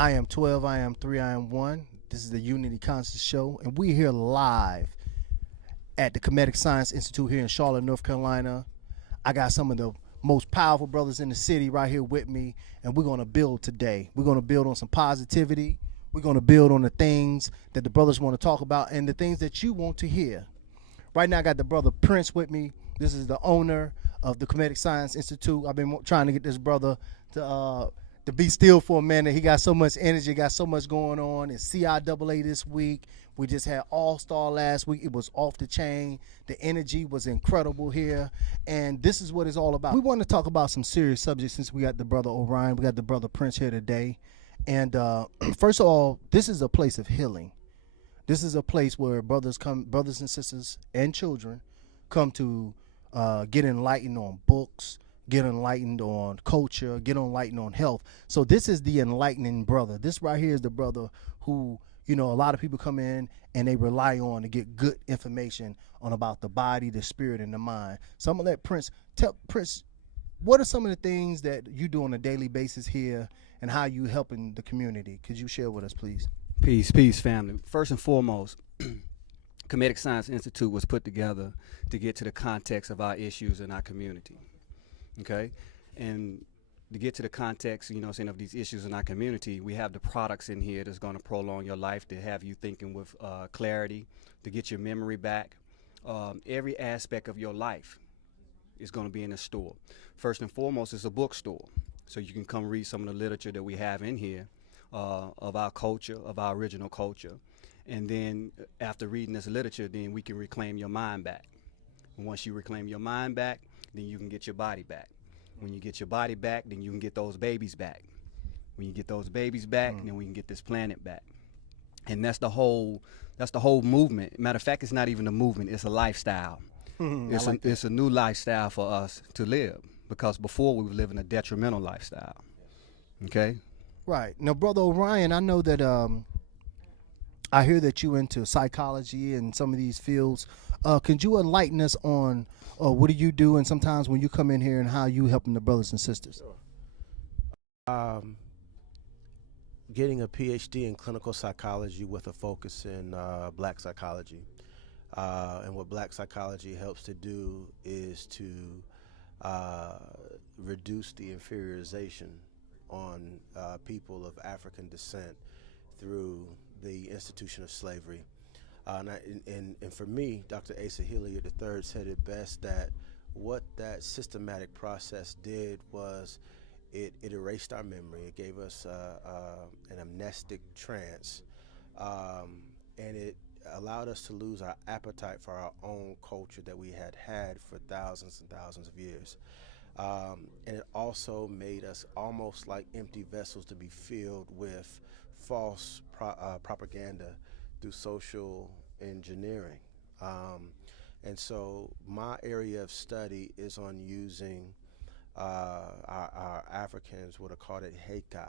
I am 12, I am 3, I am 1. This is the Unity Conscious Show, and we're here live at the Kemetic Science Institute here in Charlotte, North Carolina. I got some of the most powerful brothers in the city right here with me, and we're going to build today. We're going to build on some positivity. We're going to build on the things that the brothers want to talk about and the things that you want to hear. Right now, I got the brother Prince with me. This is the owner of the Kemetic Science Institute. I've been trying to get this brother to be still for a minute. He got so much energy, got so much going on. It's CIAA this week. We just had All-Star last week. It was off the chain. The energy was incredible here. And this is what it's all about. We want to talk about some serious subjects since we got the brother Orion. We got the brother Prince here today. And first of all, this is a place of healing. This is a place where brothers and sisters and children come to get enlightened on books, get enlightened on culture, get enlightened on health. So this is the enlightening brother. This right here is the brother who, a lot of people come in and they rely on to get good information on about the body, the spirit, and the mind. So I'm gonna let Prince tell Prince, what are some of the things that you do on a daily basis here and how you helping the community? Could you share with us, please? Peace, family. First and foremost, Kemetic Science Institute was put together to get to the context of our issues in our community. Okay? And to get to the context, of these issues in our community, we have the products in here that's going to prolong your life, to have you thinking with clarity, to get your memory back. Every aspect of your life is going to be in the store. First and foremost, it's a bookstore. So you can come read some of the literature that we have in here of our culture, of our original culture. And then after reading this literature, then we can reclaim your mind back. And once you reclaim your mind back, then you can get your body back. When you get your body back, then you can get those babies back. When you get those babies back, then we can get this planet back. And that's the whole movement. Matter of fact, it's not even a movement, it's a lifestyle. It's a new lifestyle for us to live, because before we were living a detrimental lifestyle. Okay? Right. Now, Brother Orion, I know that I hear that you into psychology and some of these fields. Could you enlighten us on what do you do, and sometimes when you come in here, and how you helping the brothers and sisters? Getting a PhD in clinical psychology with a focus in black psychology. And what black psychology helps to do is to reduce the inferiorization on people of African descent through the institution of slavery. And for me, Dr. Asa Hilliard III said it best, that what that systematic process did was it erased our memory. It gave us an amnestic trance, and it allowed us to lose our appetite for our own culture that we had for thousands and thousands of years. And it also made us almost like empty vessels to be filled with false propaganda through social engineering. And so my area of study is on using our Africans would have called it Heika,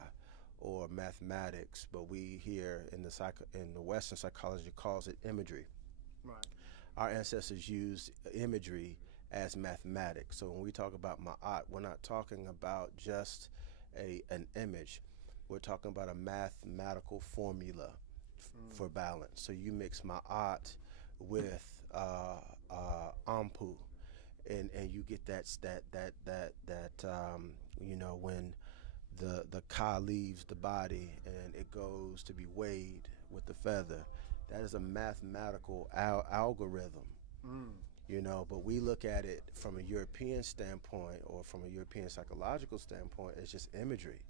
or mathematics, but we here in the Western psychology calls it imagery. Right. Our ancestors used imagery as mathematics. So when we talk about ma'at, we're not talking about just an image. We're talking about a mathematical formula for balance. So you mix ma'at with ampu, and you get that when the ka leaves the body and it goes to be weighed with the feather, that is a mathematical algorithm. But we look at it from a European standpoint, or from a European psychological standpoint, it's just imagery.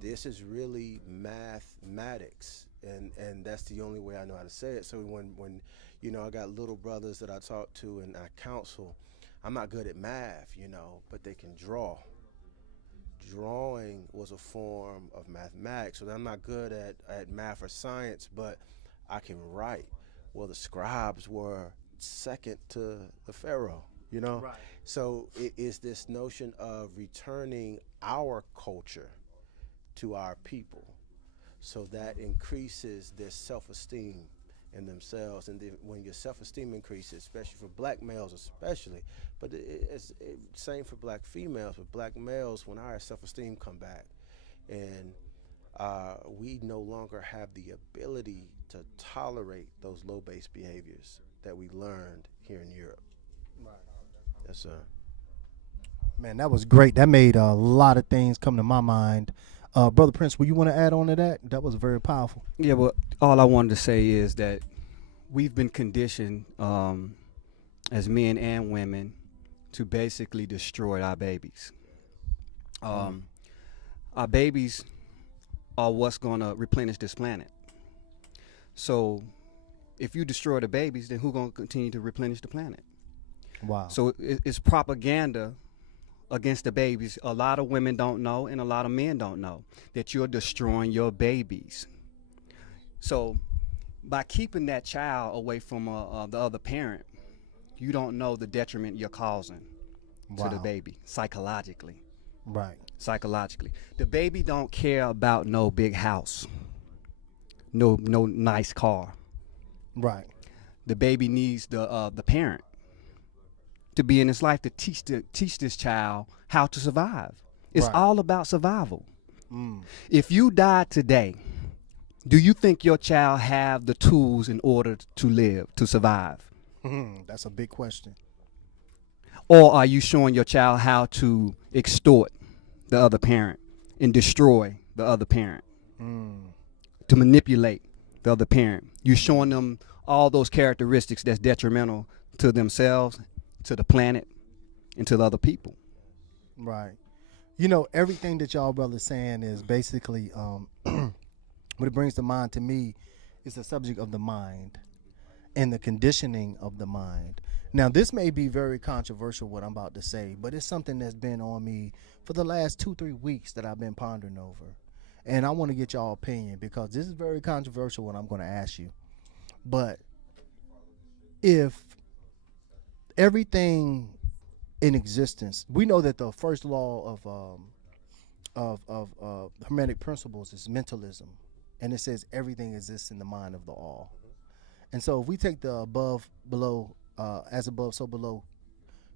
This is really mathematics, and that's the only way I know how to say it. So when I got little brothers that I talk to and I counsel, I'm not good at math, but they can draw. Drawing was a form of mathematics. So I'm not good at math or science, but I can write. Well, the scribes were second to the pharaoh, Right. So it is this notion of returning our culture to our people, so that increases their self-esteem in themselves. And when your self-esteem increases, especially for black males especially, but it's same for black females, but black males, when our self-esteem come back, and we no longer have the ability to tolerate those low base behaviors that we learned here in Europe. Yes, sir. Man, that was great. That made a lot of things come to my mind. Brother Prince, would you want to add on to that? That was very powerful. Yeah, well, all I wanted to say is that we've been conditioned as men and women to basically destroy our babies. Our babies are what's going to replenish this planet. So if you destroy the babies, then who's going to continue to replenish the planet? Wow. So it's propaganda against the babies. A lot of women don't know, and a lot of men don't know that you're destroying your babies. So by keeping that child away from the other parent, you don't know the detriment you're causing to the baby psychologically. Right. Psychologically, the baby don't care about no big house, no nice car. Right. The baby needs the parent to be in his life to teach this child how to survive. It's Right. all about survival. If you die today, do you think your child have the tools in order to live, to survive? That's a big question. Or are you showing your child how to extort the other parent and destroy the other parent, to manipulate the other parent? You're showing them all those characteristics that's detrimental to themselves, to the planet, and to the other people. Right. You know, everything that y'all brothers saying is basically what it brings to mind to me is the subject of the mind and the conditioning of the mind. Now, this may be very controversial, what I'm about to say, but it's something that's been on me for the last 2-3 weeks that I've been pondering over. And I want to get y'all opinion because this is very controversial what I'm going to ask you. But if everything in existence, we know that the first law of Hermetic principles is mentalism. And it says everything exists in the mind of the all. And so if we take the above, below, as above, so below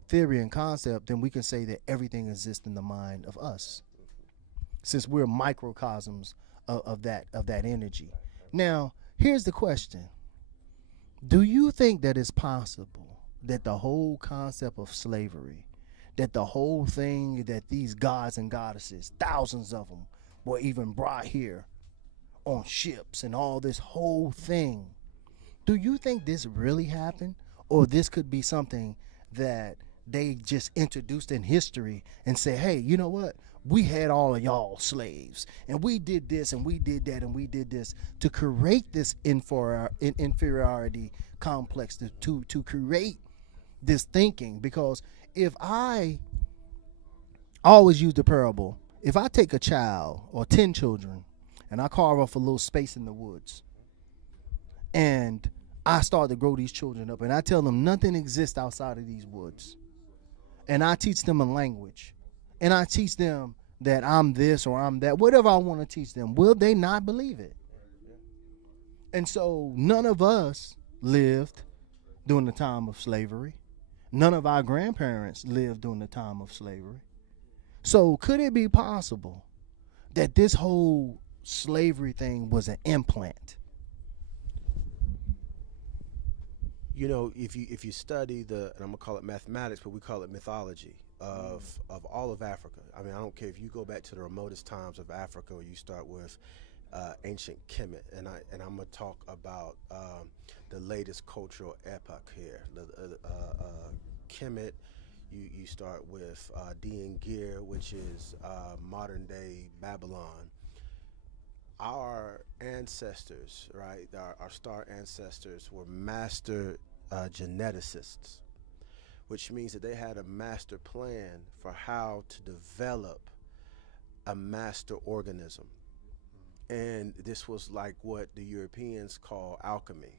theory and concept, then we can say that everything exists in the mind of us, since we're microcosms of that energy. Now, here's the question. Do you think that it's possible that the whole concept of slavery, that the whole thing that these gods and goddesses, thousands of them, were even brought here on ships and all this whole thing, do you think this really happened? Or this could be something that they just introduced in history and say, hey, you know what? We had all of y'all slaves, and we did this, and we did that, and we did this to create this inferiority complex, to create this thinking. Because if I always use the parable, if I take a child or 10 children and I carve off a little space in the woods, and I start to grow these children up, and I tell them nothing exists outside of these woods, and I teach them a language, and I teach them that I'm this or I'm that, whatever I want to teach them, will they not believe it? And so none of us lived during the time of slavery. None of our grandparents lived during the time of slavery. So could it be possible that this whole slavery thing was an implant? You know, if you study and I'm gonna call it mathematics, but we call it mythology of all of Africa. I mean, I don't care if you go back to the remotest times of Africa, or you start with ancient Kemet, and I'm gonna talk about the latest cultural epoch here. Kemet, you start with Gear, which is modern day Babylon. Our ancestors, right, our star ancestors were master geneticists, which means that they had a master plan for how to develop a master organism. And this was like what the Europeans call alchemy.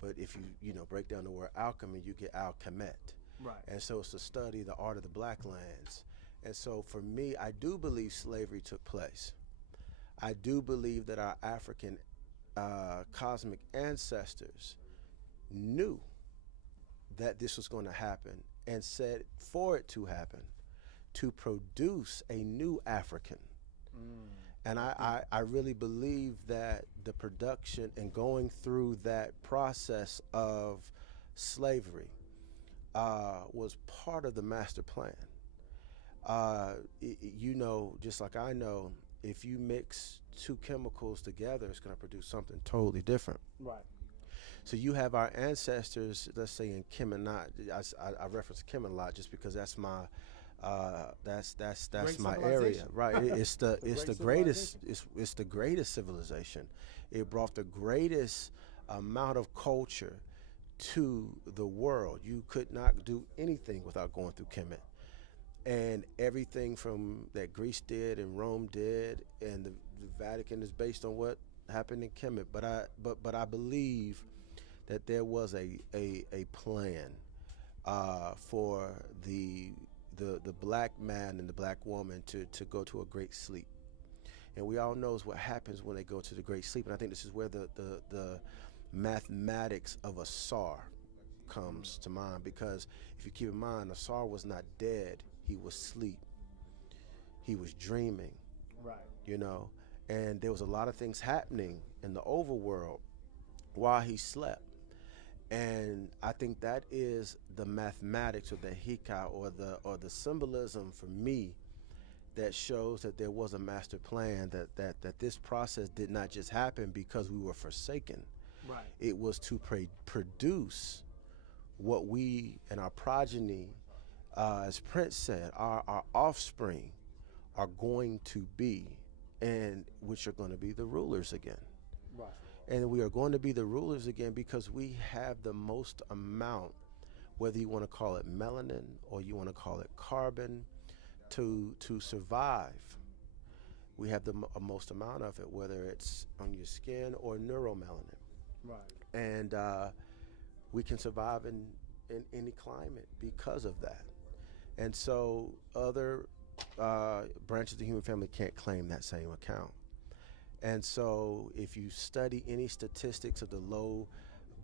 But if you break down the word alchemy, you get alchemet. Right. And so it's to study the art of the black lands. And so for me, I do believe slavery took place. I do believe that our African cosmic ancestors knew that this was going to happen and said for it to happen, to produce a new African. And I really believe that the production and going through that process of slavery was part of the master plan. You know, just like I know, if you mix two chemicals together, it's going to produce something totally different. Right. So you have our ancestors, let's say in Kemenot. I reference Kemen a lot just because that's my that's Great my area, civilization. right? It's the great greatest it's the greatest civilization. It brought the greatest amount of culture to the world. You could not do anything without going through Kemet. And everything from that Greece did and Rome did, and the Vatican is based on what happened in Kemet. But I believe that there was a plan for the black man and the black woman to go to a great sleep. And we all knows what happens when they go to the great sleep. And I think this is where the mathematics of a Asar comes to mind, because if you keep in mind, Asar was not dead, he was asleep. He was dreaming. Right. You know, and there was a lot of things happening in the overworld while he slept. And I think that is the mathematics or the hika or the symbolism for me that shows that there was a master plan, that this process did not just happen because we were forsaken. Right. It was to produce what we and our progeny, as Prince said, our offspring are going to be, and which are going to be the rulers again. Right. And we are going to be the rulers again because we have the most amount, whether you want to call it melanin or you want to call it carbon, to survive. We have the most amount of it, whether it's on your skin or neuromelanin. Right. And we can survive in any climate because of that. And so other branches of the human family can't claim that same account. And so if you study any statistics of the low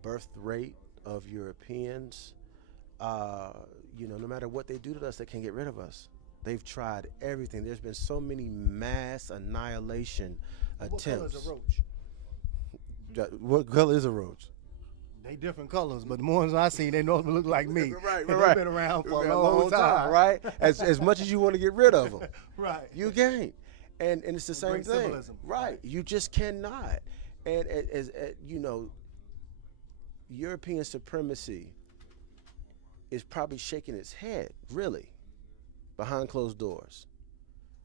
birth rate of Europeans, no matter what they do to us, they can't get rid of us. They've tried everything. There's been so many mass annihilation attempts. What color is a roach? What color is a roach? They different colors, but the ones I seen, they normally look like me. Right. They've been around for a long time. right? As much as you want to get rid of them, Right. you can't. And it's the same Great thing, symbolism. right? You just cannot. And as European supremacy is probably shaking its head, really, behind closed doors,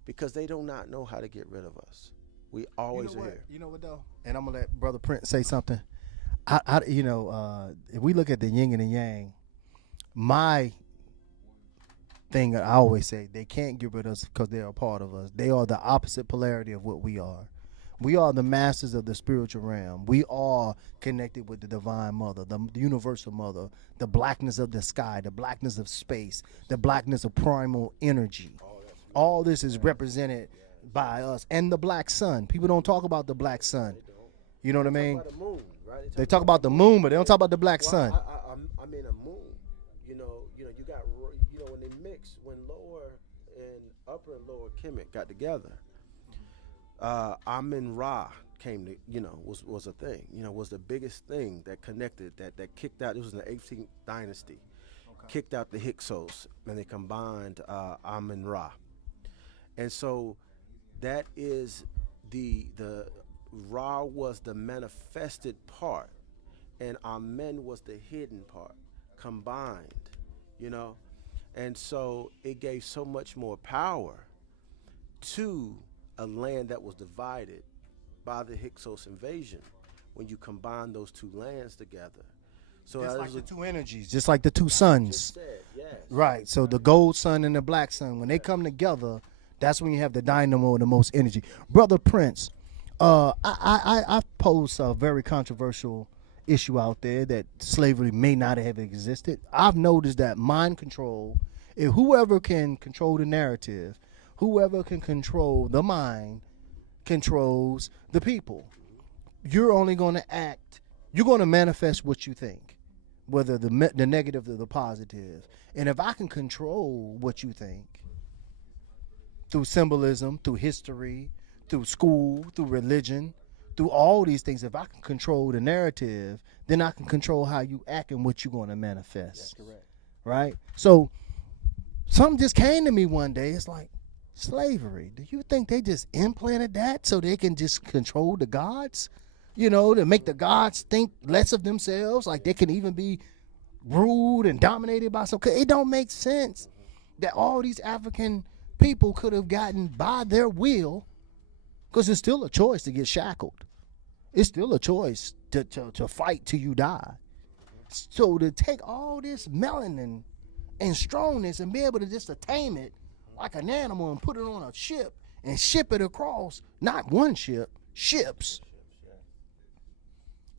because they do not know how to get rid of us. We always are here. You know what though? And I'm gonna let Brother Prince say something. If we look at the yin and the yang, my thing I always say, they can't get rid of us because they are a part of us. They are the opposite polarity of what we are. We are the masters of the spiritual realm. We are connected with the divine mother, the universal mother, the blackness of the sky, the blackness of space, the blackness of primal energy. All this is represented by us. And the black sun. People don't talk about the black sun. You know what I mean? Talk about the moon, right? They talk about the moon, but they don't talk about the black sun. I mean a moon. You got when they mix, when lower and upper and lower Kemet got together, Amun Ra came to was a thing. Was the biggest thing that connected that kicked out. It was in the 18th dynasty, kicked out the Hyksos, and they combined Amun Ra, and so that is the Ra was the manifested part, and Amen was the hidden part, combined, and so it gave so much more power to a land that was divided by the Hyksos invasion when you combine those two lands together. So Just like the two energies, just like the two suns. Yes. Right. So the gold sun and the black sun, when they come together, that's when you have the dynamo and the most energy. Brother Prince, I posed a very controversial issue out there that slavery may not have existed. I've noticed that mind control, if whoever can control the narrative, whoever can control the mind, controls the people. You're only going to act, you're going to manifest what you think, whether the negative or the positive. And if I can control what you think through symbolism, through history, through school, through religion, through all these things. If I can control the narrative, then I can control how you act and what you're going to manifest. That's correct. Right? So something just came to me one day. It's like, slavery. Do you think they just implanted that so they can just control the gods? You know, to make the gods think less of themselves, like they can even be ruled and dominated by some. It don't make sense that all these African people could have gotten by their will, because it's still a choice to get shackled. It's still a choice to fight till you die. So to take all this melanin and strongness and be able to just tame it like an animal and put it on a ship and ship it across, not one ship, ships.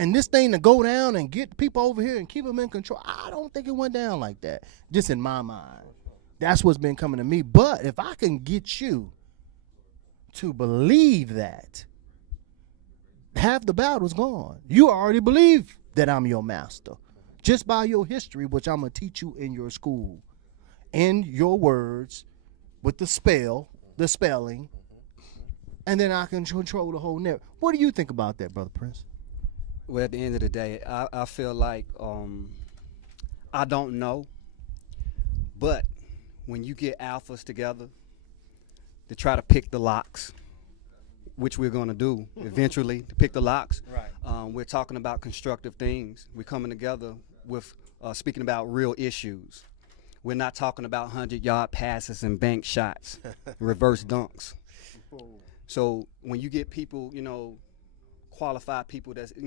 And this thing to go down and get people over here and keep them in control, I don't think it went down like that, just in my mind. That's what's been coming to me. But if I can get you to believe that, half the battle's gone. You already believe that I'm your master, just by your history, which I'm going to teach you in your school, in your words, with the spelling, and then I can control the whole narrative. What do you think about that, Brother Prince? Well, at the end of the day, I feel like I don't know, but when you get alphas together to try to pick the locks, which we're going to do eventually, to pick the locks, right. We're talking about constructive things. We're coming together with speaking about real issues. We're not talking about 100-yard passes and bank shots, reverse dunks. So when you get people, qualified people that's, a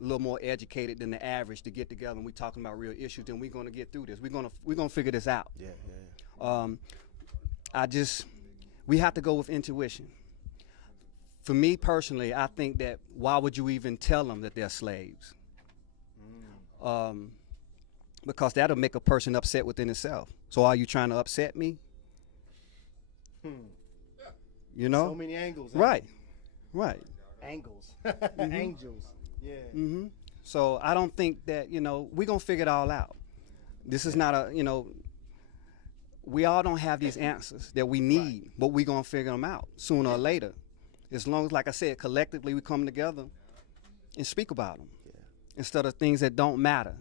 little more educated than the average to get together and we're talking about real issues, then we're going to get through this. We're going to figure this out. We have to go with intuition. For me personally, I think that why would you even tell them that they're slaves? Because that'll make a person upset within itself. So are you trying to upset me? So many angles. Right. Angles. Mm-hmm. Angels. Yeah. Mm-hmm. So I don't think that, we're going to figure it all out. This is not we all don't have these answers that we need, but we're going to figure them out sooner or later. As long as, like I said, collectively we come together and speak about them instead of things that don't matter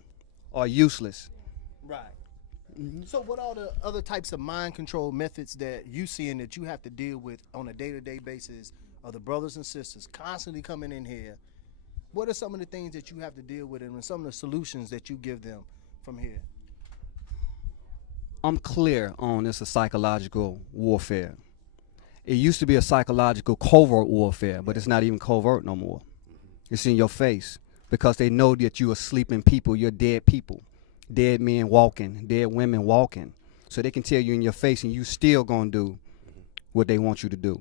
or useless. Right. Mm-hmm. So what are the other types of mind control methods that you see and that you have to deal with on a day-to-day basis of the brothers and sisters constantly coming in here? What are some of the things that you have to deal with and some of the solutions that you give them from here? I'm clear on it's a psychological warfare. It used to be a psychological covert warfare, but it's not even covert no more. It's in your face because they know that you are sleeping people, you're dead people, dead men walking, dead women walking. So they can tell you in your face and you still gonna do what they want you to do.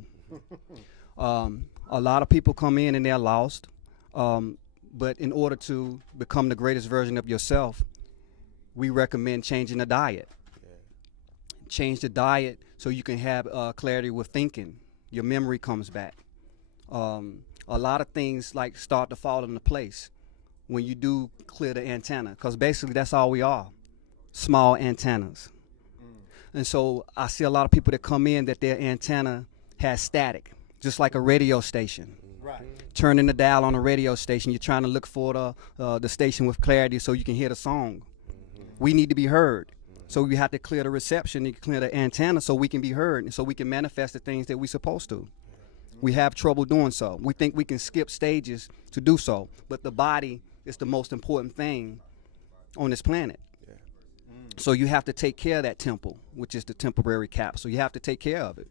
A lot of people come in and they're lost, but in order to become the greatest version of yourself, we recommend changing the diet. Change the diet so you can have clarity with thinking. Your memory comes back. A lot of things like start to fall into place when you do clear the antenna, because basically that's all we are, small antennas. And so I see a lot of people that come in that their antenna has static, just like a radio station. Right. Turning the dial on a radio station, you're trying to look for the station with clarity so you can hear the song. We need to be heard. So we have to clear the reception and clear the antenna so we can be heard and so we can manifest the things that we're supposed to. We have trouble doing so. We think we can skip stages to do so, but the body is the most important thing on this planet. So you have to take care of that temple, which is the temporary capsule. You have to take care of it.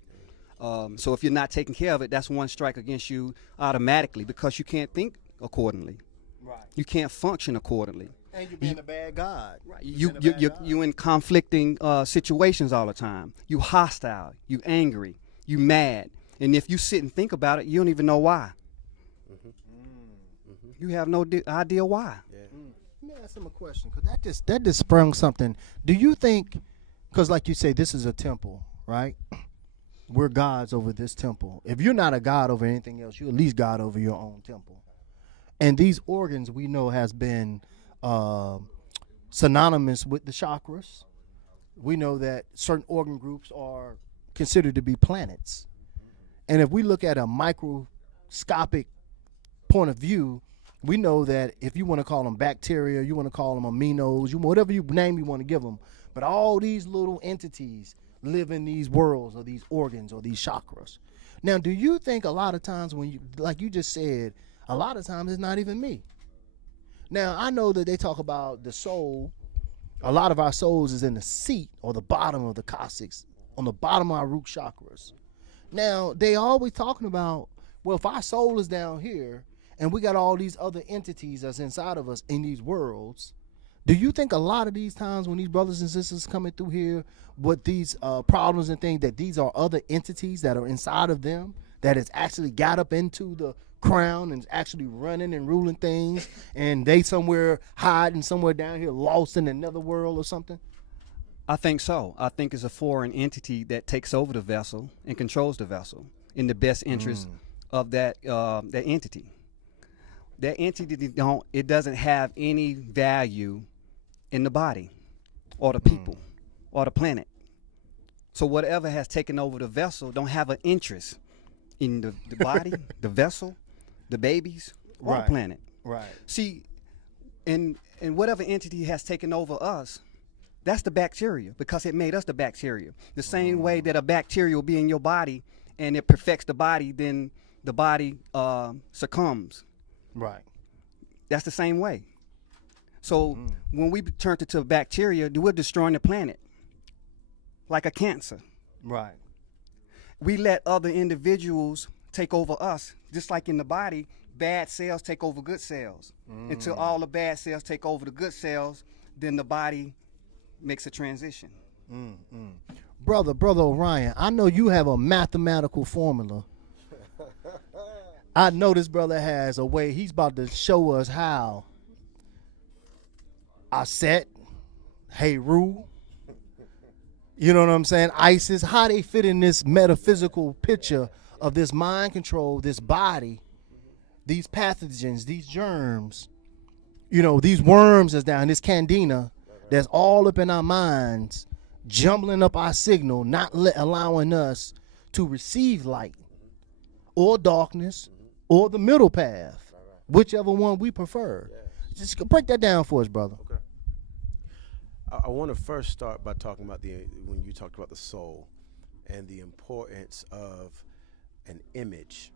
So if you're not taking care of it, that's one strike against you automatically because you can't think accordingly. Right. You can't function accordingly. And you're being a bad God. Right. You in conflicting situations all the time. You hostile. You angry. You mad. And if you sit and think about it, you don't even know why. You have no idea why. Let me ask him a question, because that just sprung something. Do you think, because like you say, this is a temple, right? We're gods over this temple. If you're not a god over anything else, you're at least god over your own temple. And these organs we know has been synonymous with the chakras. We know that certain organ groups are considered to be planets. And if we look at a microscopic point of view, we know that if you want to call them bacteria, you want to call them aminos, whatever name you want to give them, but all these little entities live in these worlds or these organs or these chakras. Now, do you think a lot of times when you, like you just said, a lot of times it's not even me? Now, I know that they talk about the soul. A lot of our souls is in the seat or the bottom of the coccyx, on the bottom of our root chakras. Now, they always talking about, well, if our soul is down here and we got all these other entities that's inside of us in these worlds, do you think a lot of these times when these brothers and sisters coming through here with these problems and things, that these are other entities that are inside of them that has actually got up into the crown and actually running and ruling things, and they somewhere hiding somewhere down here lost in another world or something? I think so. I think it's a foreign entity that takes over the vessel and controls the vessel in the best interest of that entity. That entity doesn't have any value in the body or the people or the planet. So whatever has taken over the vessel don't have an interest in the body, the vessel, the babies, or the planet. Right. See, and whatever entity has taken over us, that's the bacteria, because it made us the bacteria. The same way that a bacteria will be in your body and it perfects the body, then the body succumbs. Right. That's the same way. So when we turn to bacteria, we're destroying the planet like a cancer. Right. We let other individuals take over us, just like in the body, bad cells take over good cells. Until all the bad cells take over the good cells, then the body makes a transition. Brother Orion, I know you have a mathematical formula. I know this brother has a way. He's about to show us how Aset, Heru, you know what I'm saying, Isis, how they fit in this metaphysical picture of this mind control, this body, these pathogens, these germs, these worms that's down, this candida that's all up in our minds, jumbling up our signal, not allowing us to receive light or darkness or the middle path, whichever one we prefer. Just break that down for us, brother. Okay. I want to first start by talking about when you talked about the soul and the importance of an image,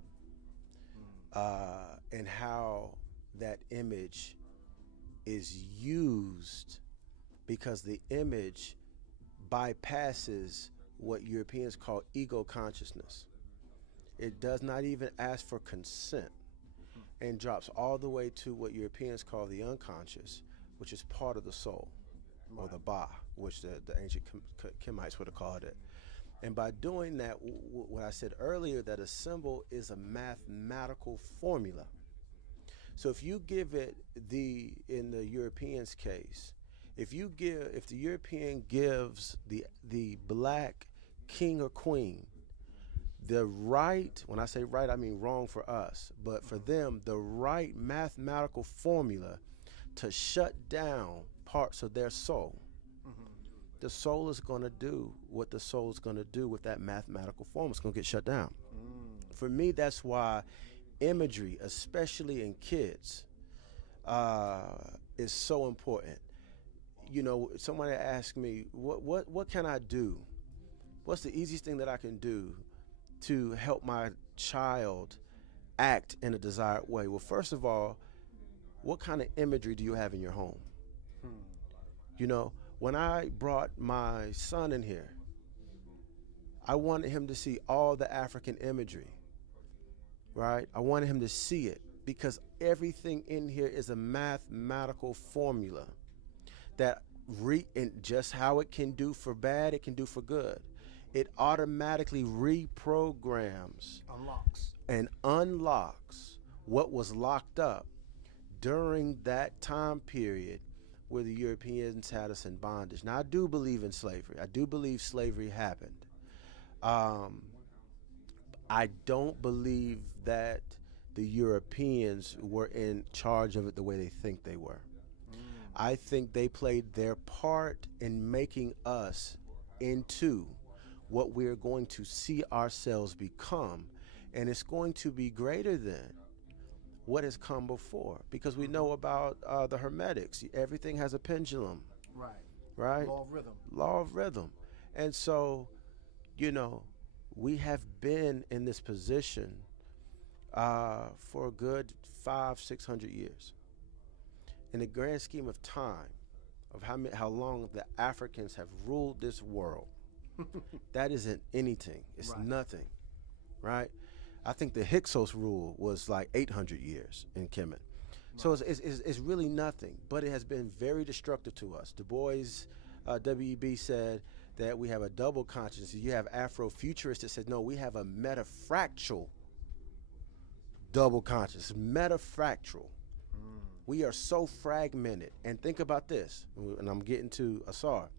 and how that image is used, because the image bypasses what Europeans call ego consciousness. It does not even ask for consent and drops all the way to what Europeans call the unconscious, which is part of the soul, or the Ba, which the ancient Kemites would have called it. And by doing that, what I said earlier, that a symbol is a mathematical formula. So if you give it in the Europeans' case, if the European gives the black king or queen the right, when I say right, I mean wrong for us, but for them, the right mathematical formula to shut down parts of their soul, the soul is going to do what the soul is going to do with that mathematical formula. It's going to get shut down. For me, that's why imagery, especially in kids, is so important. Somebody asked me, what can I do? What's the easiest thing that I can do to help my child act in a desired way? Well, first of all, what kind of imagery do you have in your home? When I brought my son in here, I wanted him to see all the African imagery, right? I wanted him to see it, because everything in here is a mathematical formula that and just how it can do for bad, it can do for good. It automatically reprograms, unlocks what was locked up during that time period where the Europeans had us in bondage. Now, I do believe in slavery. I do believe slavery happened. I don't believe that the Europeans were in charge of it the way they think they were. I think they played their part in making us into what we're going to see ourselves become, and it's going to be greater than what has come before, because we know about the Hermetics. Everything has a pendulum, Right. right? Law of rhythm. Law of rhythm. And so, you know, we have been in this position for a good 500-600 years. In the grand scheme of time, of how long the Africans have ruled this world, that isn't anything. It's Right. nothing, right? I think the Hyksos rule was like 800 years in Kemet. So it's really nothing, but it has been very destructive to us. Du Bois, W.E.B. said that we have a double consciousness. You have Afrofuturists that said, no, we have a metafractal double consciousness, metafractal. We are so fragmented. And think about this, and I'm getting to Asar.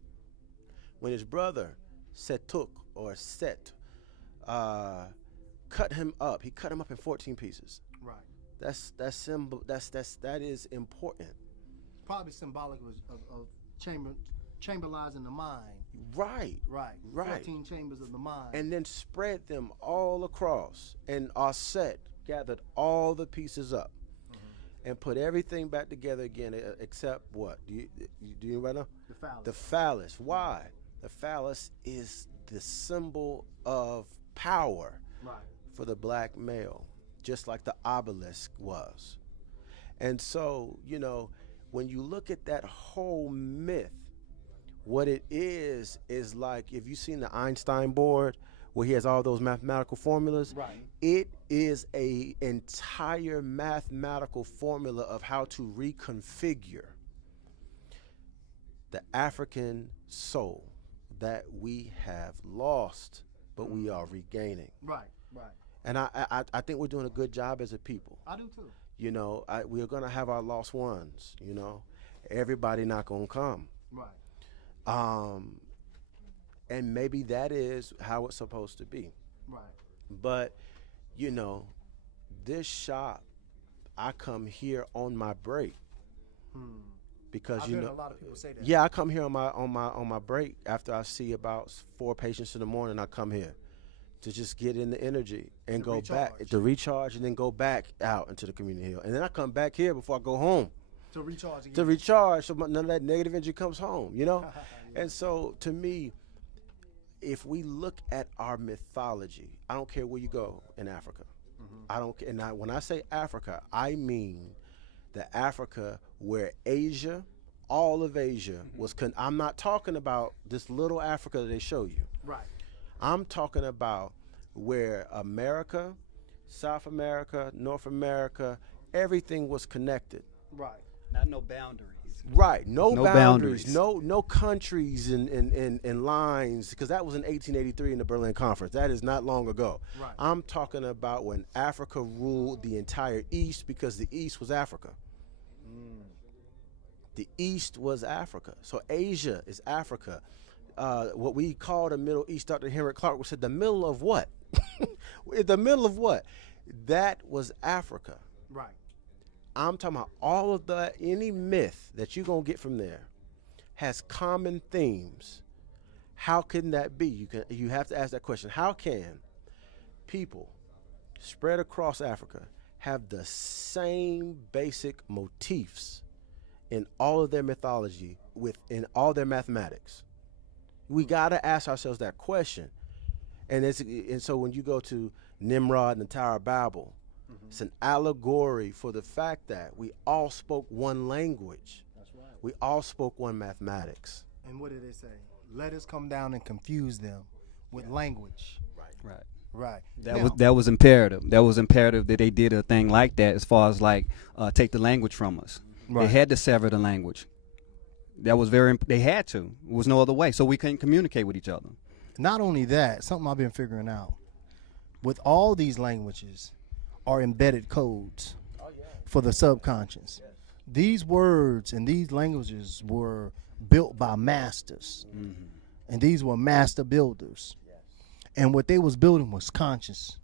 When his brother Setuk or Set cut him up, he cut him up in 14 pieces. Right. That is important. Probably symbolic of chamberlizing the mind. Right. Right. 14 chambers of the mind. And then spread them all across. And Aset gathered all the pieces up and put everything back together again, except what? Do you right now? The phallus. The phallus. Why? The phallus is the symbol of power, right, for the black male, just like the obelisk was. And so, you know, when you look at that whole myth, what it is like, if you've seen the Einstein board where he has all those mathematical formulas, right, it is a entire mathematical formula of how to reconfigure the African soul that we have lost, but we are regaining. right, right. And I think we're doing a good job as a people. I do too. You know, we're gonna have our lost ones. You know, everybody not gonna come. Right. And maybe that is how it's supposed to be. Right. But, you know, this shop, I come here on my break. Because I've you heard know, a lot of people say that. yeah, I come here on my break after I see about 4 patients in the morning. I come here to just get in the energy and go back to recharge, and then go back out into the community hill, and then I come back here before I go home to recharge again. to recharge, so none of that negative energy comes home. You know, Yeah. And so to me, if we look at our mythology, I don't care where you go in Africa. I don't care. And when I say Africa, I mean the Africa where Asia, all of Asia was. I'm not talking about this little Africa that they show you. Right. I'm talking about where America, South America, North America, everything was connected. Right. Not no boundaries. Right, no boundaries, boundaries. no countries and lines, because that was in 1883 in the Berlin Conference. That is not long ago. Right. I'm talking about when Africa ruled the entire East, because the East was Africa. The East was Africa. So Asia is Africa. What we call the Middle East, Dr. Henrik Clark said, the middle of what? The middle of what? That was Africa. Right. I'm talking about all of any myth that you're going to get from there has common themes. How can that be? You have to ask that question. How can people spread across Africa have the same basic motifs in all of their mythology, in all their mathematics? We got to ask ourselves that question. And so when you go to Nimrod and the Tower of Babel, it's an allegory for the fact that we all spoke one language. That's right. We all spoke one mathematics. And what did they say? Let us come down and confuse them with language. Right. Right. That was imperative. That was imperative that they did a thing like that, as far as like take the language from us. Right. They had to sever the language. That was they had to. It was no other way. So we couldn't communicate with each other. Not only that, something I've been figuring out. With all these languages are embedded codes for the subconscious. These words and these languages were built by masters. And these were master builders. And what they was building was conscious.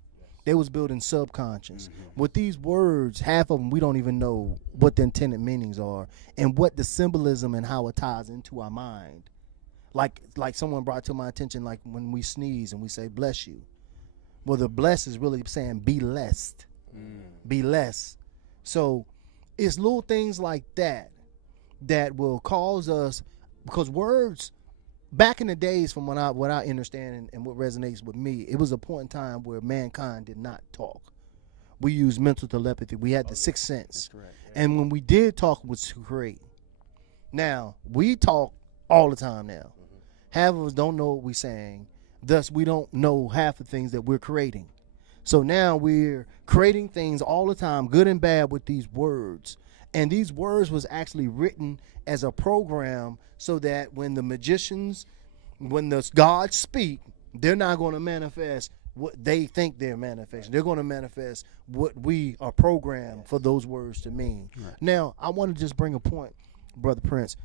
They was building subconscious. With these words, half of them we don't even know what the intended meanings are and what the symbolism and how it ties into our mind. Like someone brought to my attention, like when we sneeze and we say bless you. Well, the blessed is really saying be lessed. Be less. So it's little things like that that will cause us, because words back in the days, from what I understand and what resonates with me, it was a point in time where mankind did not talk. We used mental telepathy. We had the sixth sense. That's correct. And when we did talk, it was to create. Now we talk all the time now. Half of us don't know what we're saying. Thus, we don't know half the things that we're creating. So now we're creating things all the time, good and bad, with these words. And these words was actually written as a program so that when the magicians, when the gods speak, they're not going to manifest what they think they're manifesting. They're going to manifest what we are programmed for those words to mean. Right. Now, I want to just bring a point, Brother Prince.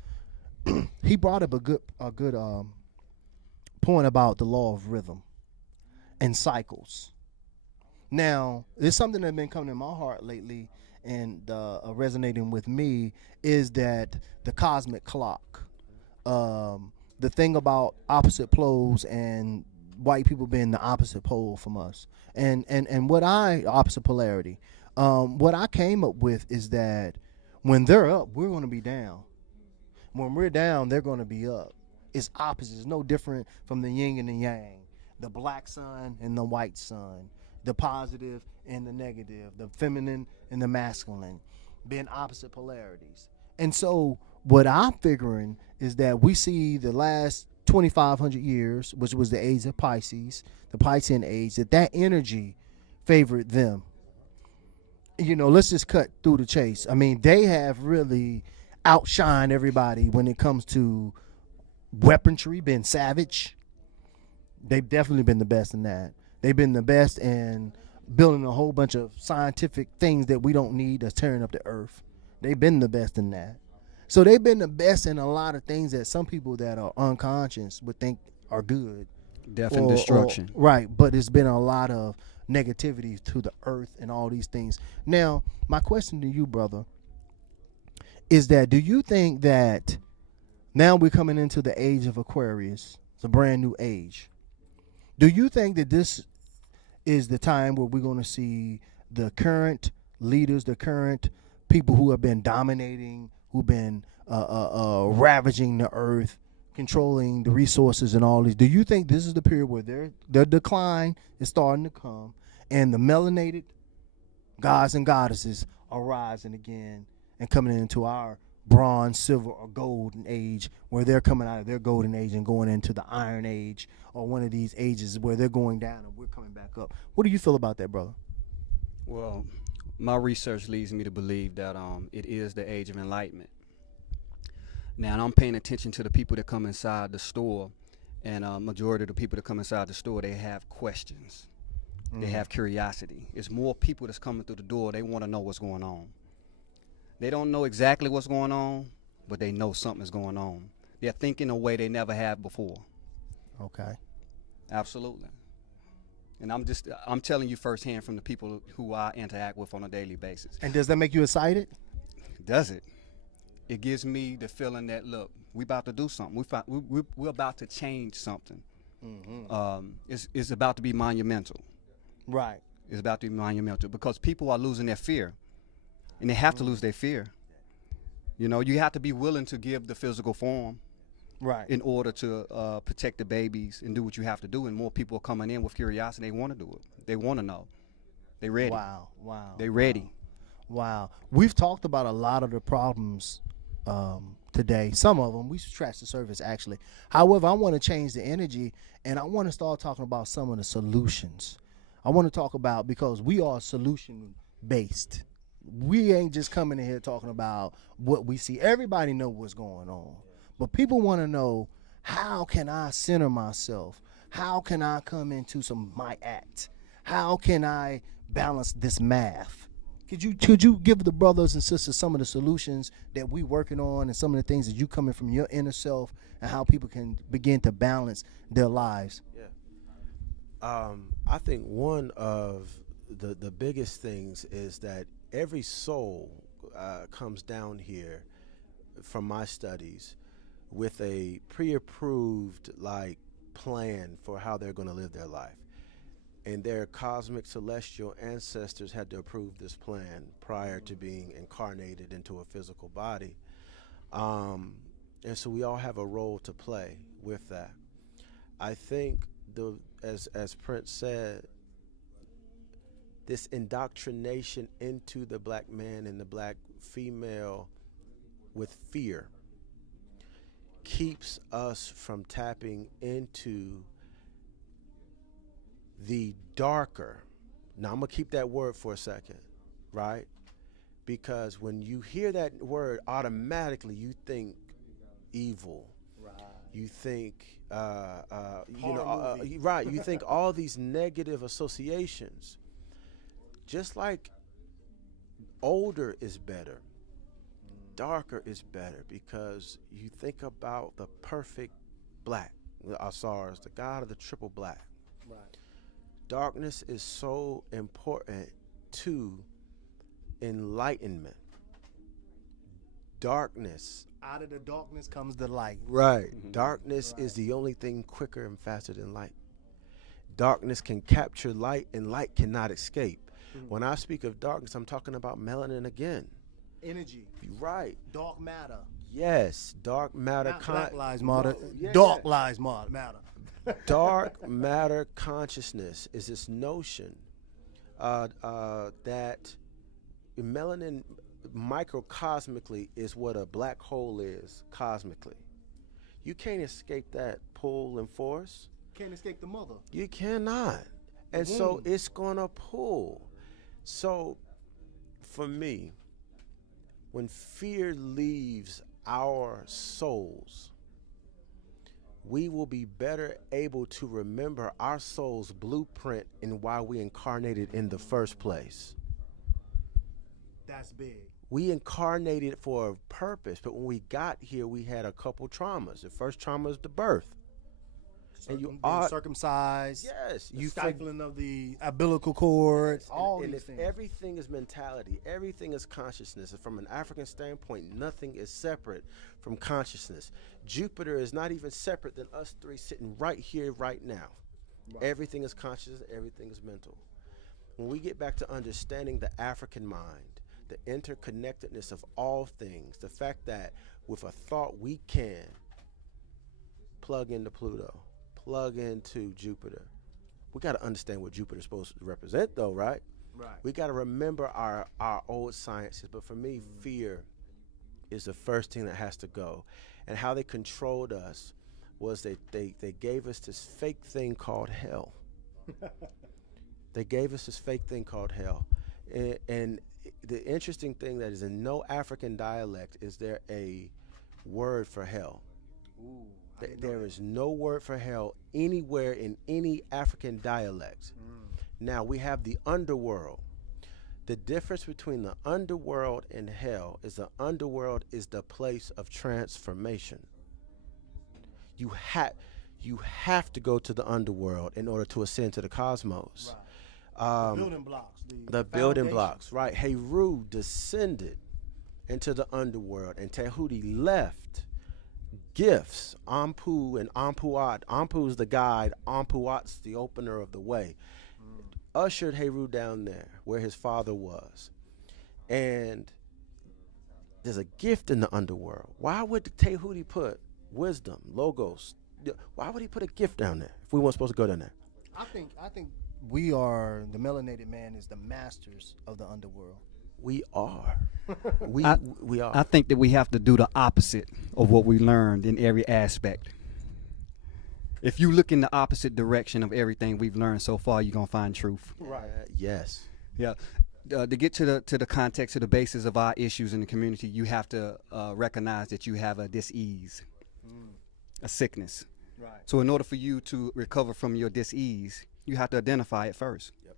He brought up a good point about the law of rhythm and cycles. Now, it's something that's been coming in my heart lately and resonating with me, is that the cosmic clock. The thing about opposite poles and white people being the opposite pole from us. And opposite polarity. What I came up with is that when they're up, we're going to be down. When we're down, they're going to be up. It's opposite. It's no different from the yin and the yang, the black sun and the white sun, the positive and the negative, the feminine and the masculine, being opposite polarities. And so what I'm figuring is that we see the last 2,500 years, which was the age of Pisces, the Piscean age, that energy favored them. You know, let's just cut through the chase. I mean, they have really outshined everybody when it comes to weaponry, being savage. They've definitely been the best in that. They've been the best in building a whole bunch of scientific things that we don't need that's tearing up the earth. They've been the best in that. So they've been the best in a lot of things that some people that are unconscious would think are good. Death and destruction. Right, but it's been a lot of negativity to the earth and all these things. Now, my question to you, brother, is that do you think that now we're coming into the age of Aquarius, it's a brand new age, do you think that this is the time where we're going to see the current leaders, the current people who have been dominating, who've been ravaging the earth, controlling the resources and all these, do you think this is the period where their decline is starting to come and the melanated gods and goddesses are rising again and coming into our bronze, silver, or golden age, where they're coming out of their golden age and going into the iron age, or one of these ages where they're going down and we're coming back up? What do you feel about that, brother? Well, my research leads me to believe that it is the age of enlightenment. Now, I'm paying attention to the people that come inside the store, and majority of the people that come inside the store, they have questions. They have curiosity. It's more people that's coming through the door. They want to know what's going on. They don't know exactly what's going on, but they know something is going on. They're thinking a way they never have before. Okay. Absolutely. And I'm telling you firsthand from the people who I interact with on a daily basis. And does that make you excited? Does it? It gives me the feeling that, look, we about to do something. We're about to change something. Mm-hmm. It's about to be monumental. Right. It's about to be monumental because people are losing their fear. And they have to lose their fear. You know, you have to be willing to give the physical form, right, in order to protect the babies and do what you have to do. And more people are coming in with curiosity. They want to do it. They want to know. They ready. Wow. They ready. Wow. We've talked about a lot of the problems today. Some of them we scratched the surface, actually. However, I want to change the energy, and I want to start talking about some of the solutions. I want to talk about, because we are solution based. We ain't just coming in here talking about what we see. Everybody know what's going on. But people want to know, how can I center myself? How can I come into my act? How can I balance this math? Could you give the brothers and sisters some of the solutions that we working on and some of the things that you coming from your inner self and how people can begin to balance their lives? Yeah. I think one of the biggest things is that every soul comes down here from my studies with a pre-approved plan for how they're going to live their life. and their cosmic celestial ancestors had to approve this plan prior to being incarnated into a physical body. And so we all have a role to play with that. I think as Prince said, this indoctrination into the black man and the black female with fear keeps us from tapping into the darker. Now I'm gonna keep that word for a second, right? Because when you hear that word, automatically you think evil. Right. You think, right? You think all these negative associations. Just like older is better, darker is better, because you think about the perfect black, the Asars, the God of the triple black. Right. Darkness is so important to enlightenment. Darkness. Out of the darkness comes the light. Right. Mm-hmm. Darkness is the only thing quicker and faster than light. Darkness can capture light, and light cannot escape. Mm-hmm. When I speak of darkness, I'm talking about melanin again. Energy. Right. Dark matter. Yes. Dark matter. Black lives matter. Dark lives matter. Dark matter consciousness is this notion that melanin microcosmically is what a black hole is cosmically. You can't escape that pull and force. Can't escape the mother. You cannot. And so it's gonna pull. So for me, when fear leaves our souls, we will be better able to remember our soul's blueprint and why we incarnated in the first place. That's big. We incarnated for a purpose, but when we got here, we had a couple traumas. The first trauma is the birth. And you are circumcised. Yes. You stifling of the umbilical cord. Yes. All and these things. Everything is mentality. Everything is consciousness. And from an African standpoint, nothing is separate from consciousness. Jupiter is not even separate than us three sitting right here, right now. Right. Everything is conscious. Everything is mental. When we get back to understanding the African mind, the interconnectedness of all things, the fact that with a thought we can plug into Pluto, plug into Jupiter. We got to understand what Jupiter is supposed to represent, though, right? Right. We got to remember our old sciences. But for me, fear is the first thing that has to go. And how they controlled us was they gave us this fake thing called hell. They gave us this fake thing called hell. And the interesting thing that is in no African dialect is there a word for hell. Ooh. There is no word for hell anywhere in any African dialect. Now, we have the underworld. The difference between the underworld and hell is the underworld is the place of transformation. You have to go to the underworld in order to ascend to the cosmos. Right. The building blocks. The building blocks, right. Heru descended into the underworld, and Tehuti left gifts, Ampu and Ampuat. Ampu's the guide, Ampuat's the opener of the way. Ushered Heru down there where his father was. And there's a gift in the underworld. Why would Tehuti put wisdom, logos? Why would he put a gift down there if we weren't supposed to go down there? I think we are, the melanated man is the masters of the underworld. We are. We are. I think that we have to do the opposite of what we learned in every aspect. If you look in the opposite direction of everything we've learned so far, you're gonna find truth. Right. Yes. Yeah. To get to the context, to the basis of our issues in the community, you have to recognize that you have a dis-ease, a sickness. Right. So in order for you to recover from your dis-ease, you have to identify it first. Yep.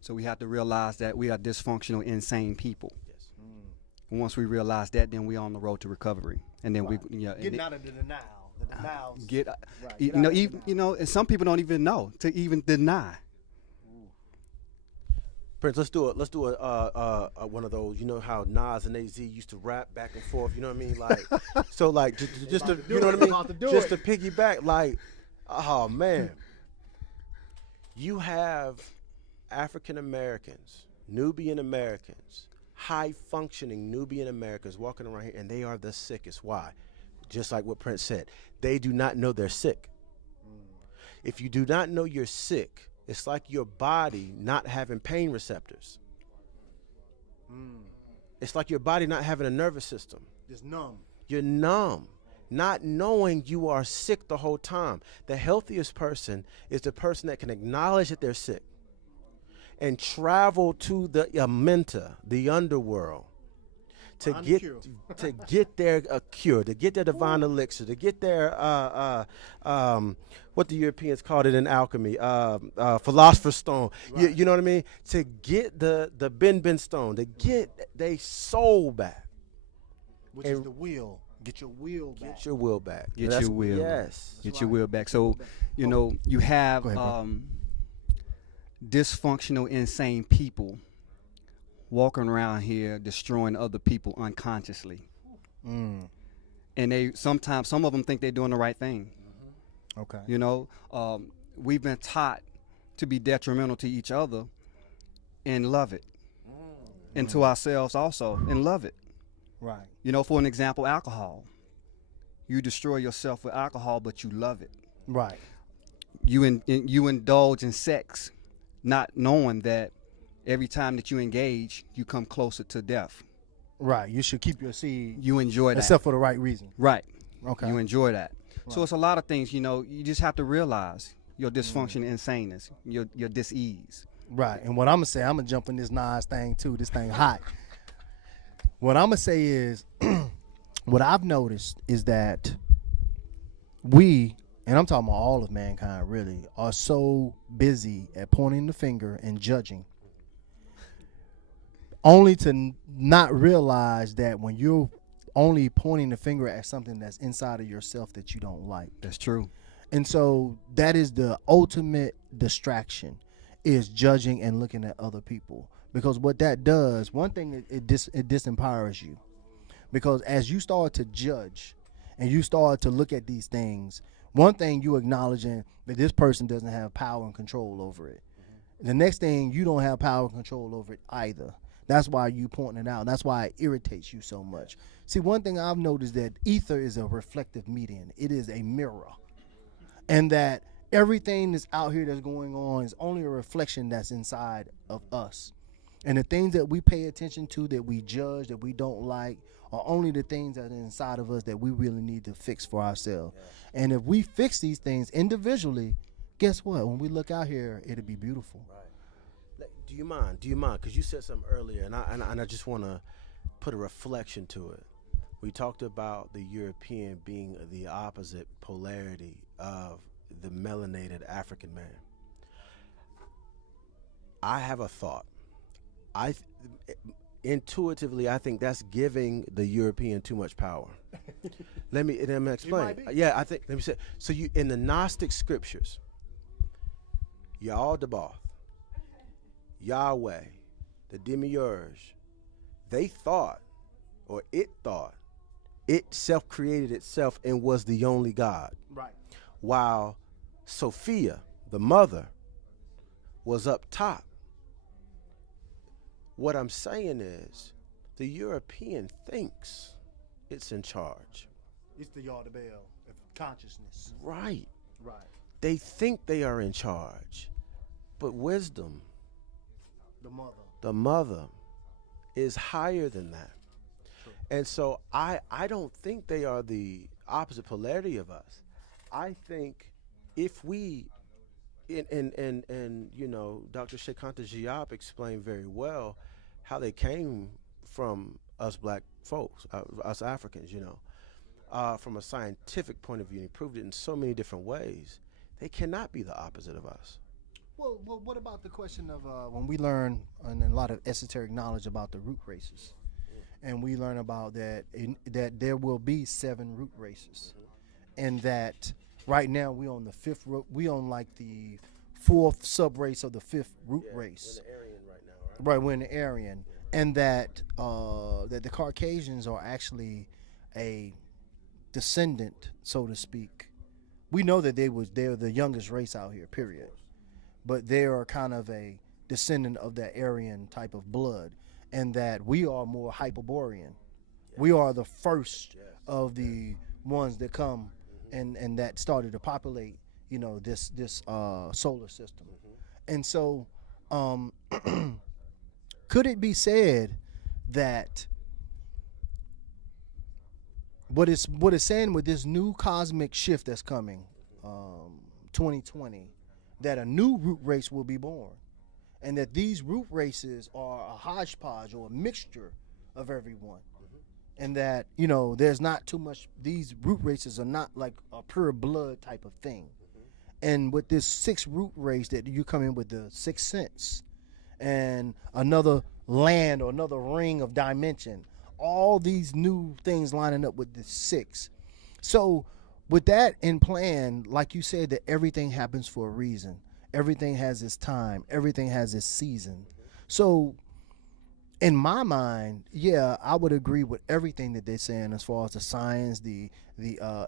So we have to realize that we are dysfunctional, insane people. Yes. And once we realize that, then we're on the road to recovery. And then getting out of the denial. The denials. And some people don't even know to even deny. Prince, let's do a one of those. You know how Nas and AZ used to rap back and forth. You know what I mean? Like, so like just to you know what I mean? Just to piggyback, like, oh man. You have African Americans, Nubian Americans, high functioning Nubian Americans walking around here, and they are the sickest. Why? Just like what Prince said, they do not know they're sick. If you do not know you're sick, it's like your body not having pain receptors. It's like your body not having a nervous system. Just numb. You're numb, not knowing you are sick the whole time. The healthiest person is the person that can acknowledge that they're sick and travel to the Amenta, the underworld, to get their cure, to get their divine elixir, to get their what the Europeans called it in alchemy, philosopher's stone. Right. You know what I mean? To get the Ben stone, to get their soul back, Which is the will. Get your will back. get your will back. Get That's- your will. Yes. Get your will back. So, you know, you have Go ahead, bro. dysfunctional, insane people walking around here destroying other people unconsciously. Mm. And they sometimes, some of them think they're doing the right thing. Okay. You know, we've been taught to be detrimental to each other and love it. And to ourselves also and love it. Right. You know, for an example, alcohol. You destroy yourself with alcohol, but you love it. Right. You indulge in sex, not knowing that every time that you engage, you come closer to death. Right. You should keep your seed, You enjoy that. except for the right reason. Right. Okay. You enjoy that. Right. So it's a lot of things, you know, you just have to realize your dysfunction, insaneness, your dis-ease. Right. And what I'm gonna say, I'm gonna jump in this Nas thing too. This thing hot. What I'm gonna say is, what I've noticed is that we, and I'm talking about all of mankind, really, are so busy at pointing the finger and judging, only to not realize that when you're only pointing the finger at something that's inside of yourself that you don't like. That's true. And so that is the ultimate distraction, is judging and looking at other people. Because what that does, one thing, it disempowers you. Because as you start to judge and you start to look at these things, one thing you acknowledging that this person doesn't have power and control over it. The next thing, you don't have power and control over it either. That's why you pointing it out. That's why it irritates you so much. See, one thing I've noticed, that ether is a reflective medium. It is a mirror. And that everything that's out here that's going on is only a reflection that's inside of us. And the things that we pay attention to, that we judge, that we don't like, are only the things that are inside of us that we really need to fix for ourselves. Yeah. And if we fix these things individually, guess what? When we look out here, it'll be beautiful. Right. Do you mind? Because you said something earlier, and I just want to put a reflection to it. We talked about the European being the opposite polarity of the melanated African man. I have a thought. Intuitively, I think that's giving the European too much power. Let me explain. Yeah, I think. Let me say. So you, in the Gnostic scriptures, Yaldabaoth, Yahweh, the Demiurge, they thought, or it thought, it self-created itself and was the only God. Right. While Sophia, the mother, was up top. What I'm saying is, the European thinks it's in charge. It's the Yaldabaoth of consciousness. Right. Right. They think they are in charge. But wisdom, The mother, is higher than that. True. And so I don't think they are the opposite polarity of us. I think if we, and you know, Dr. Shekanta Diop explained very well how they came from us black folks, us Africans, you know, from a scientific point of view. He proved it in so many different ways. They cannot be the opposite of us. Well, what about the question of when we learn a lot of esoteric knowledge about the root races, and we learn about that that there will be 7 root races, and that right now we on the 5th, we on like the 4th sub race of the 5th root race. We're in the Aryan right now, right? Right, we're in the Aryan, and that that the Caucasians are actually a descendant, so to speak. We know that they're the youngest race out here, period. but they are kind of a descendant of that Aryan type of blood, and that we are more Hyperborean. We are the first of the ones that come and that started to populate, this solar system. And so, um, could it be said that what it's saying with this new cosmic shift that's coming, 2020, that a new root race will be born, and that these root races are a hodgepodge or a mixture of everyone, and that there's not too much. These root races are not like a pure blood type of thing, and with this sixth root race that you come in with the sixth sense and another land or another ring of dimension, all these new things lining up with the six. So with that in plan, like you said, that everything happens for a reason. Everything has its time. Everything has its season. So in my mind, yeah, I would agree with everything that they're saying as far as the science, the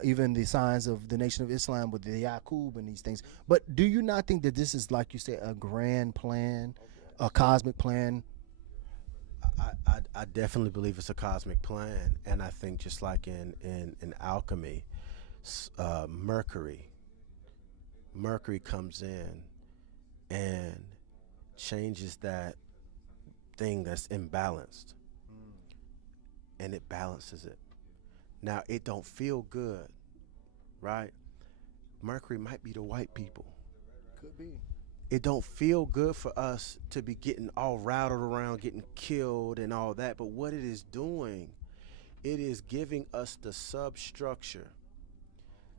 even the signs of the Nation of Islam with the Yaqub and these things. But do you not think that this is, like you said, a grand plan, a cosmic plan? I definitely believe it's a cosmic plan, and I think just like in alchemy, Mercury comes in and changes that thing that's imbalanced, and it balances it. Now it don't feel good, right? Mercury might be the white people. Could be. It don't feel good for us to be getting all routed around, getting killed and all that. But what it is doing, it is giving us the substructure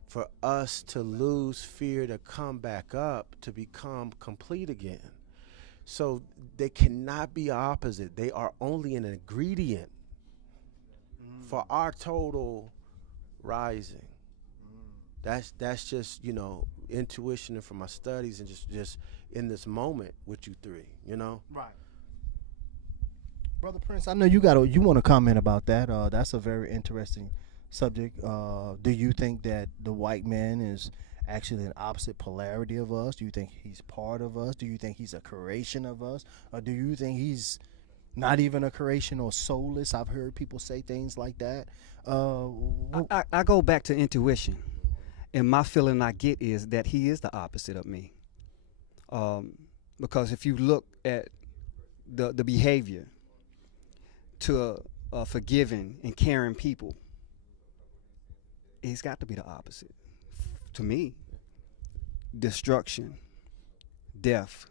for us to lose fear, to come back up, to become complete again. So they cannot be opposite. They are only an ingredient for our total rising. That's just, intuition and from my studies and just in this moment with you three, Right. Brother Prince, I know you want to comment about that. That's a very interesting subject. Do you think that the white man is actually an opposite polarity of us? Do you think he's part of us? Do you think he's a creation of us? Or do you think he's not even a creation or soulless? I've heard people say things like that. I go back to intuition. And my feeling I get is that he is the opposite of me. Because if you look at the behavior to forgiving and caring people, he's got to be the opposite. To me, destruction, death,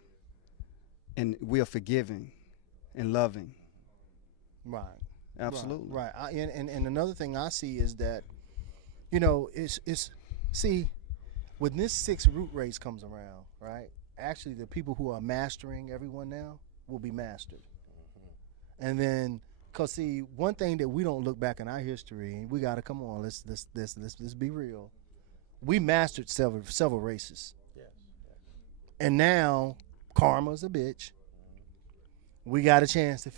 and we are forgiving and loving. Right. Absolutely. Right. And another thing I see is that, it's see, when this sixth root race comes around, right? Actually, the people who are mastering everyone now will be mastered. And then, cause see, one thing that we don't look back in our history, we gotta come on. Let's be real. We mastered several races. Yes. And now, karma's a bitch. We got a chance to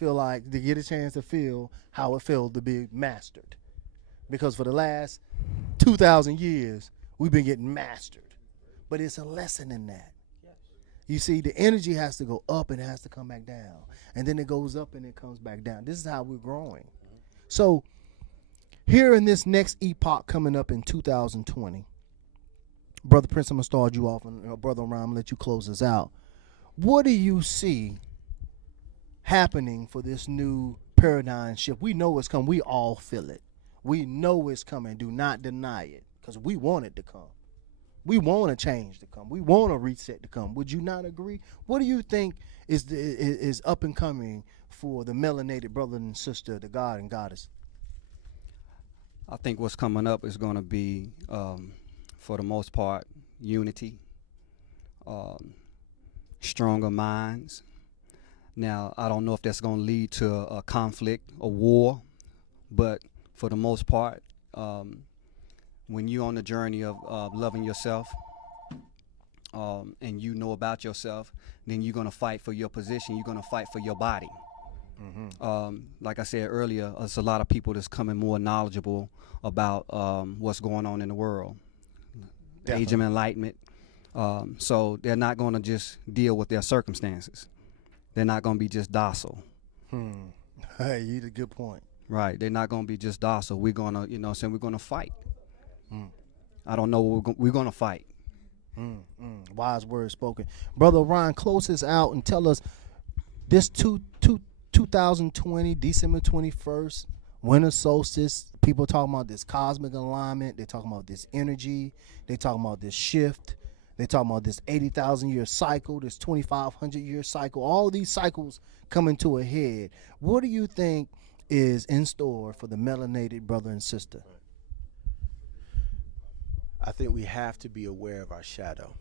get a chance to feel how it felt to be mastered, because for the last 2,000 years we've been getting mastered. But it's a lesson in that. You see, the energy has to go up and it has to come back down. And then it goes up and it comes back down. This is how we're growing. So here in this next epoch coming up in 2020, Brother Prince, I'm going to start you off, and Brother Ram, I'm going to let you close us out. What do you see happening for this new paradigm shift? We know it's coming. We all feel it. We know it's coming. Do not deny it, because we want it to come. We want a change to come. We want a reset to come. Would you not agree? What do you think is up and coming for the melanated brother and sister, the God and goddess? I think what's coming up is going to be, for the most part, unity, stronger minds. Now, I don't know if that's going to lead to a conflict, a war, but for the most part, when you're on the journey of loving yourself, and you know about yourself, then you're going to fight for your position. You're going to fight for your body. Like I said earlier, there's a lot of people that's coming more knowledgeable about what's going on in the world. Definitely. Age of enlightenment. So they're not going to just deal with their circumstances. They're not going to be just docile. Hey, you had a good point. Right. They're not going to be just docile. We're going to, we're going to fight. Mm. I don't know what we're going to fight. Wise words spoken. Brother Ron, close us out and tell us this 2020, December 21st, winter solstice, people talking about this cosmic alignment. They're talking about this energy. They're talking about this shift. They're talking about this 80,000 year cycle, this 2,500 year cycle. All these cycles coming to a head. What do you think is in store for the melanated brother and sister? I think we have to be aware of our shadow.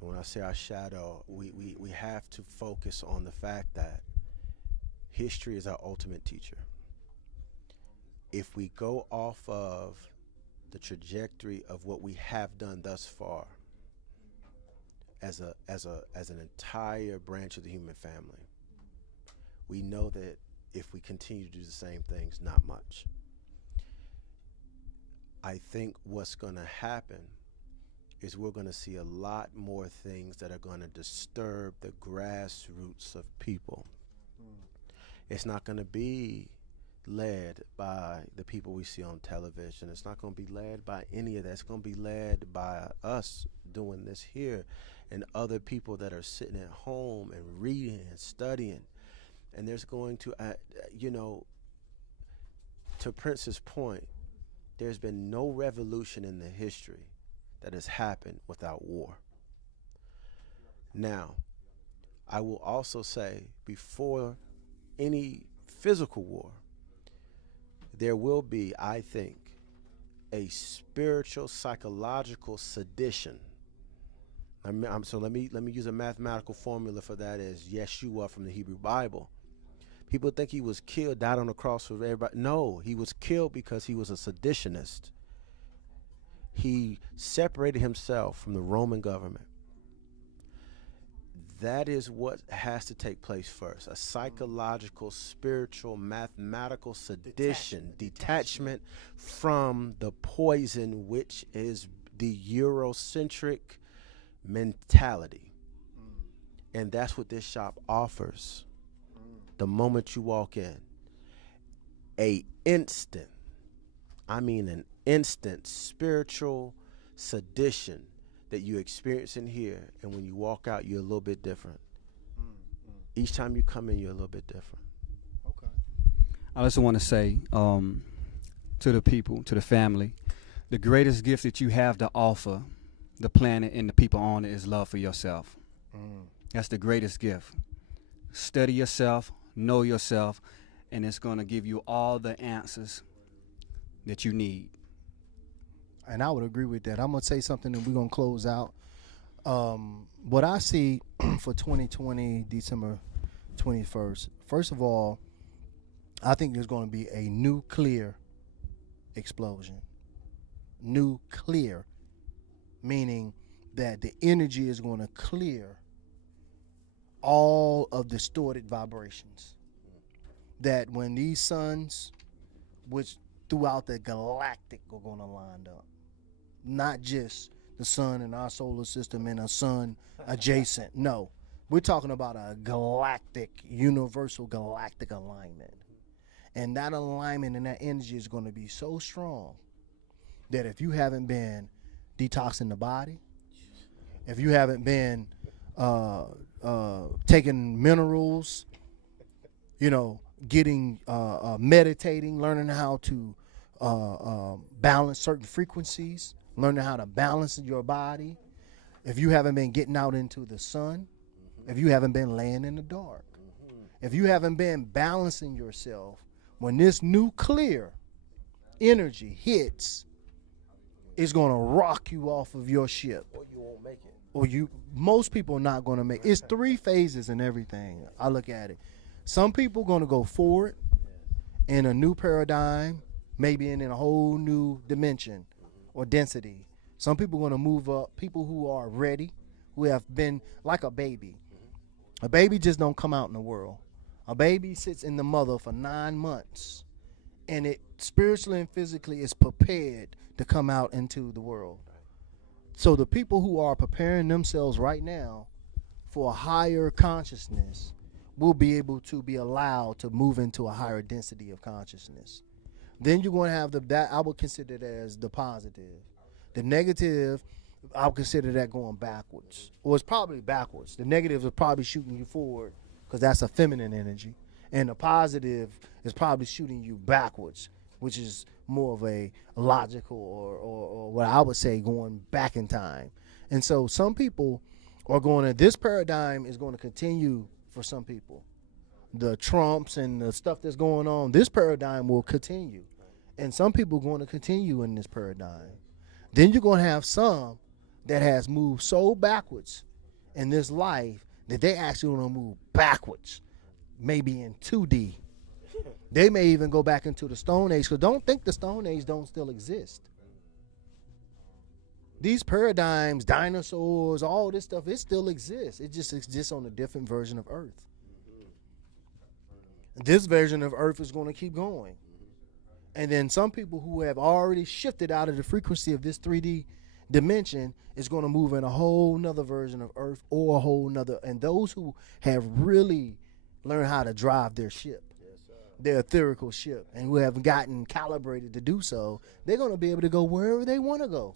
And when I say our shadow, we have to focus on the fact that history is our ultimate teacher. If we go off of the trajectory of what we have done thus far as an entire branch of the human family, we know that if we continue to do the same things, not much. I think what's going to happen is we're going to see a lot more things that are going to disturb the grassroots of people. It's not going to be led by the people we see on television. It's not going to be led by any of that. It's going to be led by us doing this here and other people that are sitting at home and reading and studying. And there's going to, to Prince's point, there's been no revolution in the history that has happened without war. Now, I will also say, before any physical war, there will be, I think, a spiritual, psychological sedition. So let me use a mathematical formula for that as Yeshua from the Hebrew Bible. People think he was killed, died on the cross for everybody. No, he was killed because he was a seditionist. He separated himself from the Roman government. That is what has to take place first. A psychological, spiritual, mathematical sedition, detachment from the poison, which is the Eurocentric mentality. And that's what this shop offers. The moment you walk in, an instant spiritual sedition that you experience in here, and when you walk out, you're a little bit different. Each time you come in, you're a little bit different. Okay. I also want to say to the people, to the family, the greatest gift that you have to offer the planet and the people on it is love for yourself. That's the greatest gift. Study yourself, know yourself, and it's going to give you all the answers that you need. And I would agree with that. I'm going to say something and we're going to close out. What I see for 2020, December 21st, first of all, I think there's going to be a nuclear explosion. Nuclear, meaning that the energy is going to clear all of distorted vibrations. That when these suns, which throughout the galactic are going to line up, not just the sun in our solar system and a sun adjacent. No, we're talking about a galactic, universal galactic alignment. And that alignment and that energy is going to be so strong that if you haven't been detoxing the body, if you haven't been taking minerals, getting meditating, learning how to balance certain frequencies, learning how to balance your body. If you haven't been getting out into the sun, if you haven't been laying in the dark, if you haven't been balancing yourself, when this nuclear energy hits, it's going to rock you off of your ship. Or you won't make it. Most people are not going to make it. It's 3 phases in everything. I look at it. Some people going to go forward in a new paradigm, maybe in a whole new dimension or density. Some people are going to move up. People who are ready, who have been like a baby. A baby just don't come out in the world. A baby sits in the mother for 9 months, and it spiritually and physically is prepared to come out into the world. So the people who are preparing themselves right now for a higher consciousness will be able to be allowed to move into a higher density of consciousness. Then you're going to have that I would consider that as the positive. The negative, I would consider that going backwards. Or it's probably backwards. The negative is probably shooting you forward because that's a feminine energy. And the positive is probably shooting you backwards, which is more of a logical or what I would say going back in time. And so some people are going to, this paradigm is going to continue for some people. The Trumps and the stuff that's going on, this paradigm will continue. And some people are going to continue in this paradigm. Then you're going to have some that has moved so backwards in this life that they actually want to move backwards, maybe in 2D. They may even go back into the Stone Age, because don't think the Stone Age don't still exist. These paradigms, dinosaurs, all this stuff, it still exists. It just exists on a different version of Earth. This version of Earth is going to keep going. And then some people who have already shifted out of the frequency of this 3D dimension is going to move in a whole nother version of Earth or a whole nother. And those who have really learned how to drive their ship, their etherical ship, and who have gotten calibrated to do so, they're going to be able to go wherever they want to go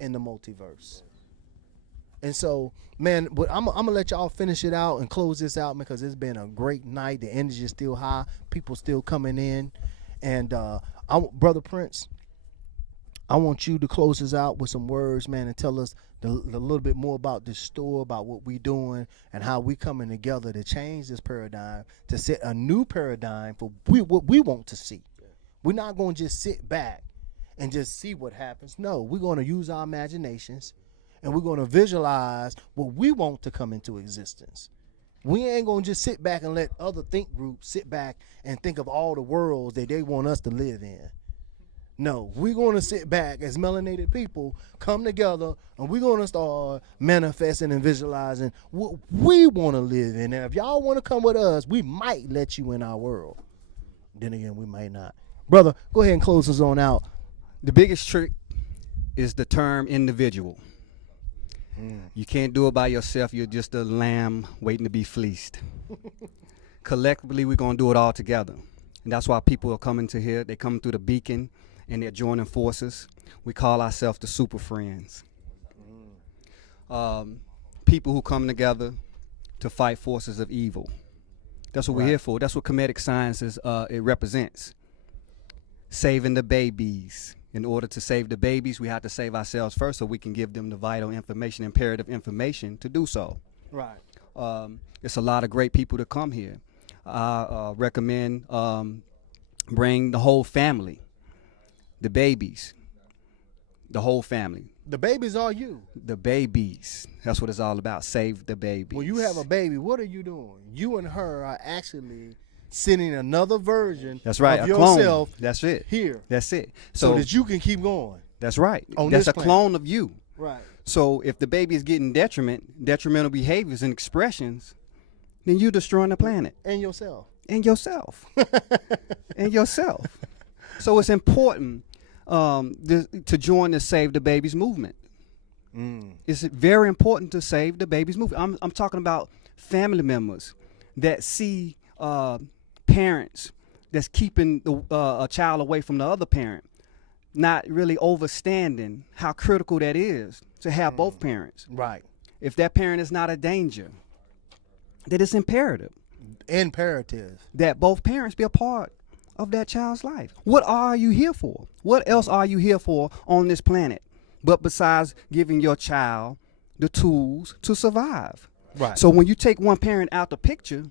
in the multiverse. And so, man, but I'm going to let y'all finish it out and close this out because it's been a great night. The energy is still high. People still coming in. And Brother Prince, I want you to close this out with some words, man, and tell us a little bit more about this store, about what we doing, and how we coming together to change this paradigm, to set a new paradigm for what we want to see. We're not going to just sit back and just see what happens. No, we're going to use our imaginations, and we're going to visualize what we want to come into existence. We ain't going to just sit back and let other think groups sit back and think of all the worlds that they want us to live in. No, we're going to sit back as melanated people, come together, and we're going to start manifesting and visualizing what we want to live in. And if y'all want to come with us, we might let you in our world. Then again, we might not. Brother, go ahead and close us on out. The biggest trick is the term individual. You can't do it by yourself. You're just a lamb waiting to be fleeced. Collectively, we're going to do it all together. And that's why people are coming to here. They come through the beacon, and they're joining forces. We call ourselves the Super Friends. People who come together to fight forces of evil. That's what we're here for. That's what Kemetic Sciences it represents. Saving the babies. In order to save the babies, we have to save ourselves first so we can give them the vital information, imperative information to do so. Right. It's a lot of great people to come here. I recommend bring the whole family, the babies, the whole family. The babies are you. The babies. That's what it's all about. Save the babies. When you have a baby, what are you doing? You and her are actually sending another version of yourself. Clone. That's it. Here. That's it. So that you can keep going. That's right. On that's a planet. clone of you. Right. So if the baby is getting detrimental behaviors and expressions, then you're destroying the planet. And yourself. And yourself. And yourself. So it's important to join the Save the Babies movement. It's very important to save the babies movement. I'm talking about family members that see parents that's keeping a child away from the other parent, not really understanding how critical that is to have both parents. Right. If that parent is not a danger, that it's imperative that both parents be a part of that child's life. What are you here for? What else are you here for on this planet? But besides giving your child the tools to survive. Right. So when you take one parent out the picture,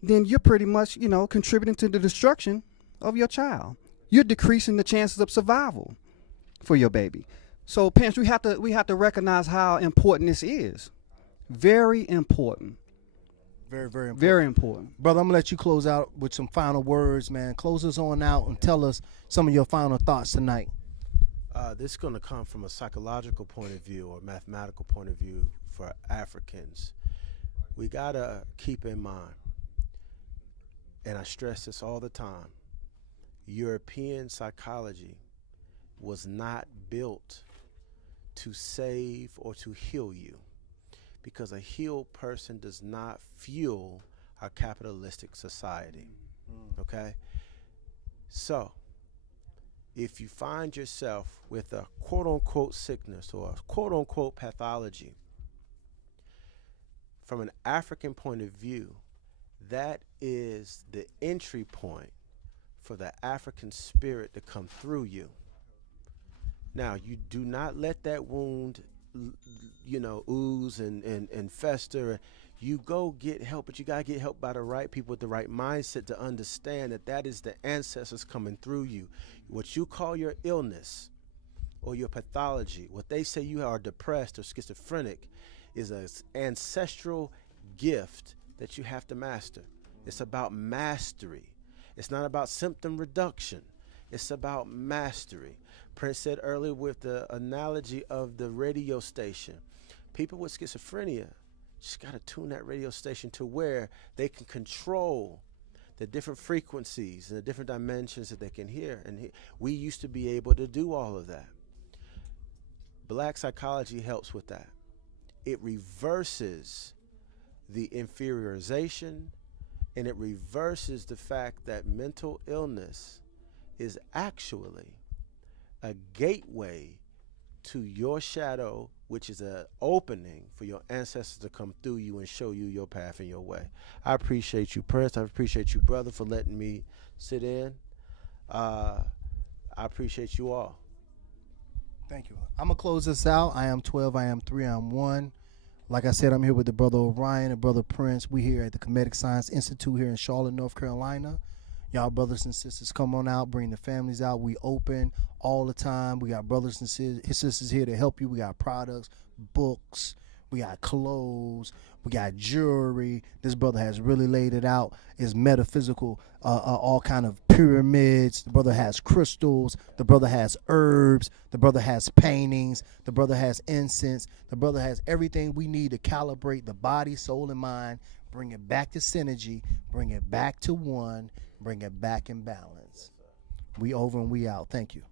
then you're pretty much, contributing to the destruction of your child. You're decreasing the chances of survival for your baby. So parents, we have to recognize how important this is. Very important. Very, very important. Very important. Brother, I'm going to let you close out with some final words, man. Close us on out and tell us some of your final thoughts tonight. This is going to come from a psychological point of view or mathematical point of view for Africans. We got to keep in mind, and I stress this all the time, European psychology was not built to save or to heal you, because a healed person does not fuel our capitalistic society. Okay? So, if you find yourself with a quote unquote sickness or a quote unquote pathology, from an African point of view, that is the entry point for the African spirit to come through you. Now, you do not let that wound, ooze and fester. You go get help, but you got to get help by the right people with the right mindset to understand that that is the ancestors coming through you. What you call your illness or your pathology, what they say you are depressed or schizophrenic, is an ancestral gift that you have to master. It's about mastery. It's not about symptom reduction. It's about mastery. Prince said earlier with the analogy of the radio station, people with schizophrenia just got to tune that radio station to where they can control the different frequencies and the different dimensions that they can hear. And we used to be able to do all of that. Black psychology helps with that. It reverses the inferiorization, and it reverses the fact that mental illness is actually a gateway to your shadow, which is an opening for your ancestors to come through you and show you your path and your way. I appreciate you, Prince. I appreciate you, brother, for letting me sit in. I appreciate you all. Thank you. I'm going to close this out. I am 12. I am 3. I'm 1. Like I said, I'm here with the brother Orion and brother Prince. We here at the Kemetic Science Institute here in Charlotte, North Carolina. Y'all brothers and sisters, come on out, bring the families out. We open all the time. We got brothers and sisters here to help you. We got products, books, we got clothes, we got jewelry. This brother has really laid it out. It's metaphysical, all kind of pyramids. The brother has crystals. The brother has herbs. The brother has paintings. The brother has incense. The brother has everything we need to calibrate the body, soul, and mind, bring it back to synergy, bring it back to one, bring it back in balance. We over and we out. Thank you.